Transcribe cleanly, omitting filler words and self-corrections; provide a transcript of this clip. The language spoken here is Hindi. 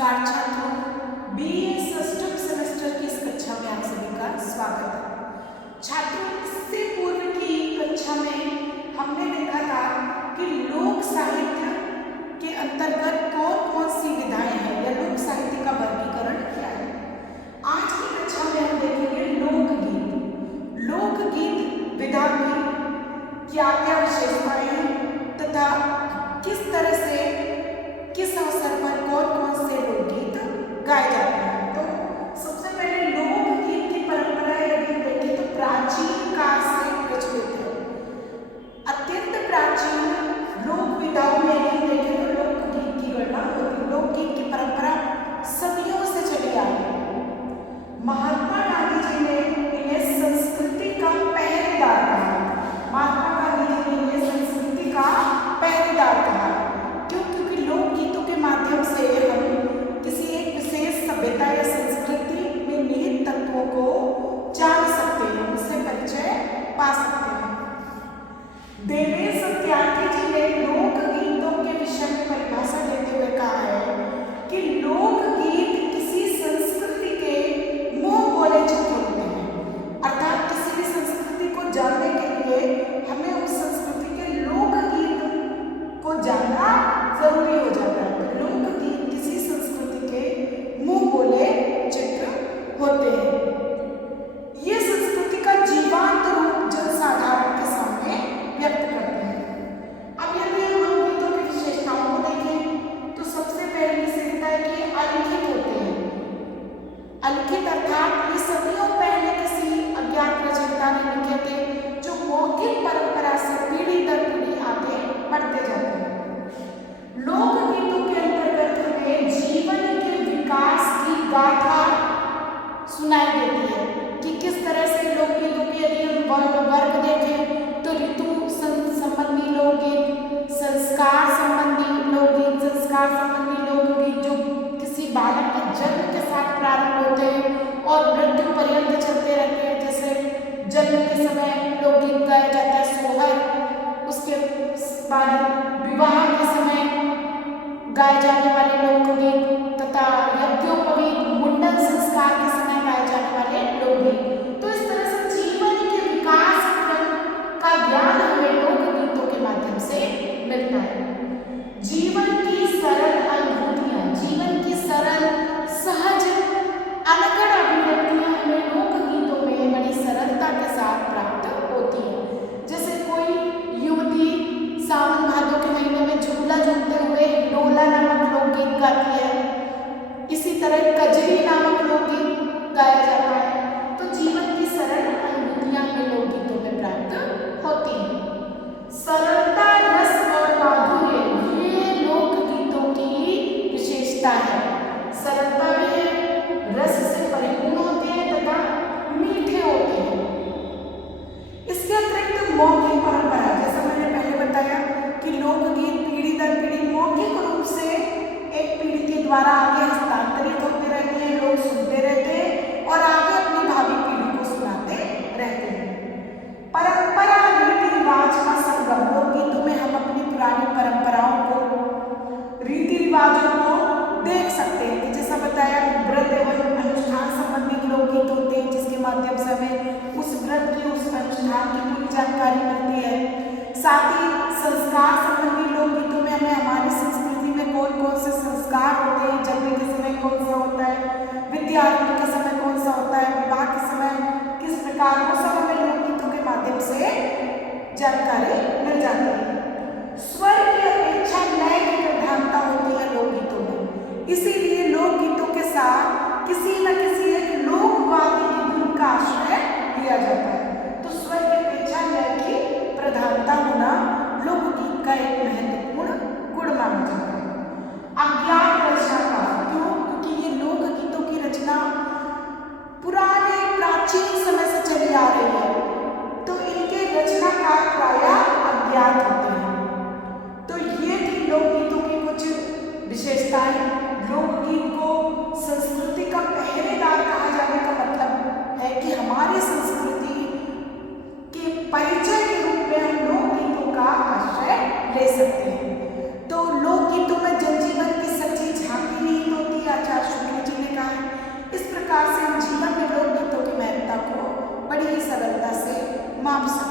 नमस्कार छात्रों, बीए षष्ठ सेमेस्टर की इस कक्षा में आप सभी का स्वागत है। छात्रों, इससे पूर्व की कक्षा में हमने देखा था कि लोक साहित्य के अंतर्गत कौन कौन सी विधाएं हैं या लोक साहित्य का वर्गीकरण क्या है। आज की कक्षा में हम देखेंगे लोकगीत। लोकगीत विधा की क्या क्या विशेषताएं हैं तथा किस तरह से किस अवसर पर कौन कौन से लोकगीत गाए जाते हैं। तो सबसे पहले लोकगीत की परंपरा यदि देखें तो प्राचीन काल से प्रचलित है। अत्यंत प्राचीन लोक विधाओं में यदि देखें तो लोकगीत की गणना होती है। लोकगीत की परंपरा सदियों से चली आ रही है। महात्मा गांधी जी ने इन्हें संस्कृति का पहरेदार कहा। महात्मा गांधी जी ने इन्हें संस्कृति का पहरेदार कहा। क्योंकि लोकगीतों के माध्यम से हम किसी एक विशेष सभ्यता या संस्कृति में निहित तत्वों को जान सकते हैं, उनसे परिचय पा सकते हैं। देवेश सत्यार्थी जी ने लोकगीतों के विषय में परिभाषा देते हुए कहा है कि लोकगीत किसी संस्कृति के मुंह बोले चित्र होते हैं। अर्थात किसी भी संस्कृति को जानने के लिए हमें उस संस्कृति के लोकगीत को जानना जरूरी हो जाता है। लोकगीत किसी संस्कृति के मुंह बोले चित्र होते हैं। ये संस्कृति का जीवंत रूप जनसाधारण के सामने व्यक्त करते हैं। अब यदि हम लोकगीतों की विशेषताओं को देखें तो सबसे पहली विशेषता है कि ये अलिखित होते हैं। अलिखित अर्थात ये सदियों पहले किसी अज्ञात रचयिता ने लिखे थे, जो मौखिक परंपरा से पीढ़ी दर पीढ़ी आगे बढ़ते जाते हैं। लोकगीतों के अंतर्गत हमें जीवन के विकास की गाथा सुनाई देती है कि किस तरह से लोकगीतों के यदि हम वर्ग देखें तो ऋतु संबंधी लोकगीत, संस्कार संबंधी लोकगीत, संस्कार संबंधी लोकगीत जो किसी बालक के जन्म के साथ प्रारंभ होते हैं और मृत्यु पर्यंत चलते रहते हैं। जैसे जन्म के समय लोकगीत गाया जाता है सोहर, उसके बाद विवाह के समय गाए जाने वाले लोकगीत तथा यज्ञोपवीत मुंडन संस्कार के समय गाए जाने वाले लोकगीत। तो इस तरह से जीवन के विकास का ज्ञान हमें लोकगीतों के माध्यम से मिलता है। जीवन की सरल अनुभूतियां, जीवन की सरल सहज अनकड़ अभिव्यक्तियां हमें लोकगीतों में बड़ी सरलता के साथ प्राप्त होती है। जैसे कोई युवती सावन भादों के महीने में झूला झूलते हुए डोला नामक लोकगीत गाती है, इसी तरह कजरी नामक लोकगीत गाया जाता है। तो जीवन की सरल अनुभूतियां हमें लोकगीतों में प्राप्त होती हैं। सरलता, रस और माधुर्य ये लोकगीतों की विशेषता है। सरलता में है, रस से परिपूर्ण होते हैं तथा मीठे होते हैं। इसके अतिरिक्त मौखिक परंपरा, जैसा मैंने पहले बताया कि लोकगीत पीढ़ी दर पीढ़ी मौखिक रूप से एक पीढ़ी के द्वारा आगे हस्तांतरित होते रहते हैं। लोग सुनते रहते हैं और आगे अपनी भावी पीढ़ी को सुनाते रहते हैं। परंपरा, रीति रिवाज का संगम। लोकगीतों में हम अपनी पुरानी परंपराओं को, रीति रिवाजों को देख सकते हैं कि जैसा बताया व्रत एवं अनुष्ठान संबंधित लोकगीत होते हैं, जिसके माध्यम से हमें उस व्रत की, उस अनुष्ठान की पूरी जानकारी मिलती है। साथ ही संस्कार संबंधी लोकगीतों में हमें हमारी संस्कृति में कौन कौन से संस्कार होते हैं, जन्म के समय कौन सा होता है, विद्यारंभ के समय कौन सा होता है, विवाह के समय किस प्रकार, वो सब हमें लोकगीतों के माध्यम से जानकारी मिल जाती है। स्वर की अपेक्षा लय की प्रधानता होती है लोकगीतों में, इसीलिए लोकगीतों के साथ किसी न किसी एक लोकवाद्य की धुन का आश्रय लिया जाता है। तो स्वर की अपेक्षा लय की प्रधानता होना लोकगीत का एक महत्वपूर्ण गुण माना जाता है। अज्ञात रचनाकार, क्यों? क्योंकि ये लोकगीतों की रचना पुराने प्राचीन समय से चली आ रही है, तो इनके रचनाकार प्रायः अज्ञात होते हैं। तो ये थी लोकगीतों की कुछ विशेषताएं। लोकगीत को संस्कृति का पहरेदार कहा जाने का मतलब है कि हमारी संस्कृति के परिचय के रूप में हम लोकगीतों का आश्रय ले सकते हैं। माप सकते